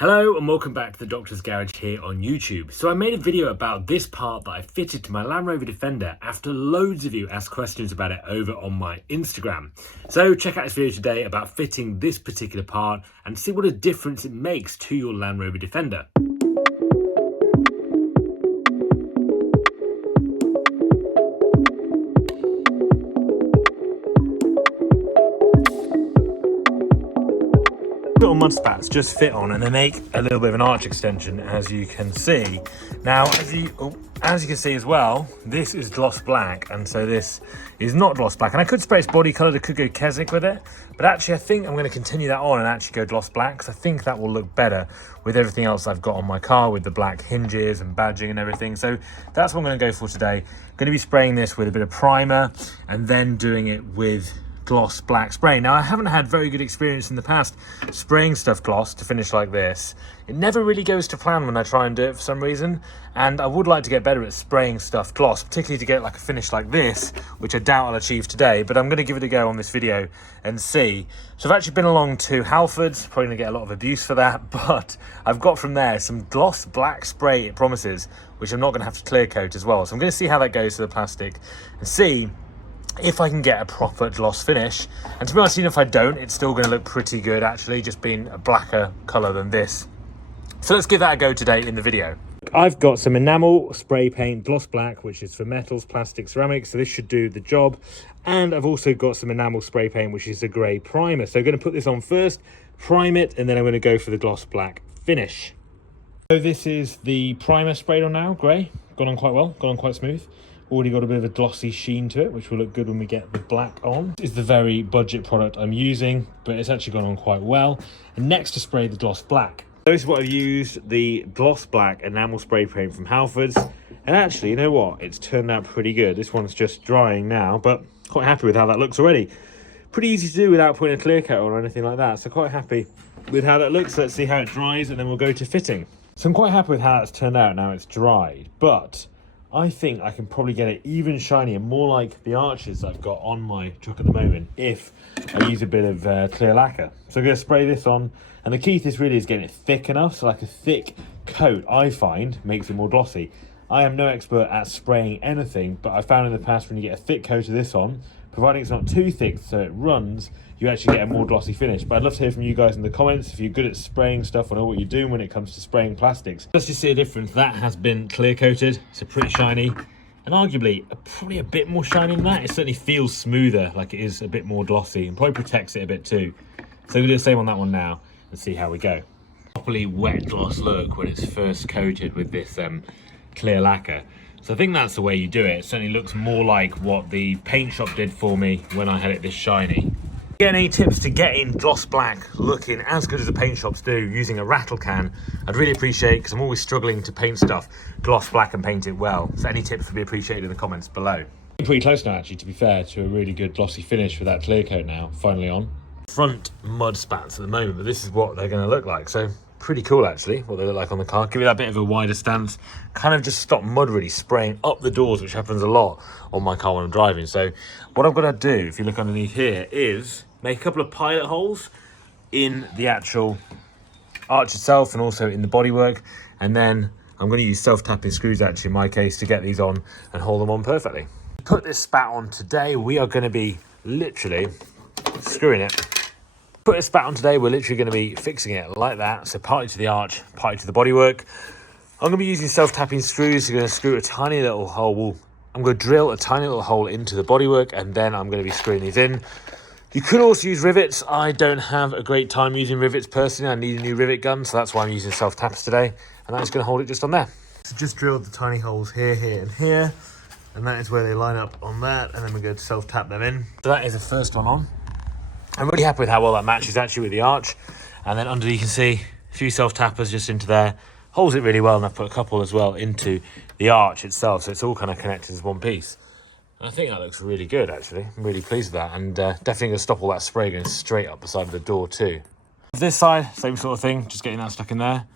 Hello and welcome back to the Doctor's Garage here on YouTube. So I made a video about this part that I fitted to my Land Rover Defender after loads of you asked questions about it over on my Instagram. So check out this video today about fitting this particular part and see what a difference it makes to your Land Rover Defender. Little mud spats just fit on and they make a little bit of an arch extension, as you can see. Now as you can see as well, this is gloss black, and so this is not gloss black, and I could spray its body colour, I could go Keswick with it, but actually I think I'm going to continue that on and actually go gloss black because I think that will look better with everything else I've got on my car, with the black hinges and badging and everything. So that's what I'm going to go for today. I'm going to be spraying this with a bit of primer and then doing it with gloss black spray. Now I haven't had very good experience in the past spraying stuff gloss to finish like this. It never really goes to plan when I try and do it for some reason, and I would like to get better at spraying stuff gloss, particularly to get like a finish like this, which I doubt I'll achieve today, but I'm going to give it a go on this video and see. So I've actually been along to Halford's, probably going to get a lot of abuse for that, but I've got from there some gloss black spray, it promises, which I'm not going to have to clear coat as well. So I'm going to see how that goes to the plastic and see if I can get a proper gloss finish. And to be honest, even if I don't, it's still going to look pretty good actually, just being a blacker colour than this. So let's give that a go today in the video. I've got some enamel spray paint gloss black, which is for metals, plastic, ceramics, so this should do the job. And I've also got some enamel spray paint, which is a grey primer. So I'm going to put this on first, prime it, and then I'm going to go for the gloss black finish. So this is the primer sprayed on now, grey, gone on quite well, gone on quite smooth. Already got a bit of a glossy sheen to it, which will look good when we get the black on. This is the very budget product I'm using, but it's actually gone on quite well. And next to spray the gloss black. So this is what I've used, the gloss black enamel spray paint from Halford's. And actually, you know what? It's turned out pretty good. This one's just drying now, but quite happy with how that looks already. Pretty easy to do without putting a clear coat on or anything like that. So quite happy with how that looks. Let's see how it dries and then we'll go to fitting. So I'm quite happy with how it's turned out now it's dried, but I think I can probably get it even shinier, more like the arches I've got on my truck at the moment, if I use a bit of clear lacquer. So I'm going to spray this on, and the key to this really is getting it thick enough, so like a thick coat, I find, makes it more glossy. I am no expert at spraying anything, but I found in the past when you get a thick coat of this on, providing it's not too thick so it runs, you actually get a more glossy finish. But I'd love to hear from you guys in the comments if you're good at spraying stuff or know what you're doing when it comes to spraying plastics. Let's just see a difference. That has been clear coated, so pretty shiny, and arguably probably a bit more shiny than that. It certainly feels smoother, like it is a bit more glossy, and probably protects it a bit too. So we'll do the same on that one now and see how we go. Properly wet gloss look when it's first coated with this clear lacquer. So I think that's the way you do it. It certainly looks more like what the paint shop did for me when I had it this shiny. Get any tips to getting gloss black looking as good as the paint shops do using a rattle can, I'd really appreciate, because I'm always struggling to paint stuff gloss black and paint it well. So any tips would be appreciated in the comments below. Pretty close now actually, to be fair, to a really good glossy finish with that clear coat now finally on. Front mud spats at the moment, but this is what they're going to look like. So pretty cool actually, what they look like on the car. Give it that bit of a wider stance, kind of just stop mud really spraying up the doors, which happens a lot on my car when I'm driving. So what I'm going to do, if you look underneath here, is make a couple of pilot holes in the actual arch itself and also in the bodywork, and then I'm going to use self-tapping screws actually in my case to get these on and hold them on perfectly. To put this spat on today, we are going to be literally screwing it. Put a spat on today, we're literally going to be fixing it like that, so partly to the arch, partly to the bodywork. I'm going to be using self-tapping screws. So I'm going to screw a tiny little hole. I'm going to drill a tiny little hole into the bodywork, and then I'm going to be screwing these in. You could also use rivets. I don't have a great time using rivets personally. I need a new rivet gun, so that's why I'm using self-taps today, and I'm just going to hold it just on there. So just drilled the tiny holes here, here, and here, and that is where they line up on that, and then we're going to self-tap them in. So that is the first one on. I'm really happy with how well that matches actually with the arch. And then under you can see a few self-tappers just into there. Holds it really well, and I've put a couple as well into the arch itself, so it's all kind of connected as one piece. And I think that looks really good actually. I'm really pleased with that, and definitely going to stop all that spray going straight up the side of the door too. This side, same sort of thing, just getting that stuck in there.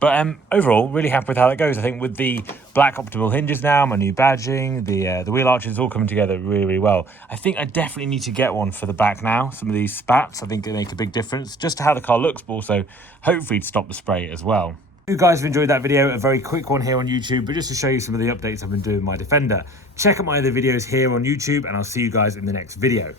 But overall, really happy with how that goes. I think with the black optimal hinges now, my new badging, the wheel arches all coming together really, really well. I think I definitely need to get one for the back now. Some of these spats, I think they make a big difference, just to how the car looks, but also hopefully to stop the spray as well. If you guys have enjoyed that video, a very quick one here on YouTube, but just to show you some of the updates I've been doing with my Defender. Check out my other videos here on YouTube, and I'll see you guys in the next video.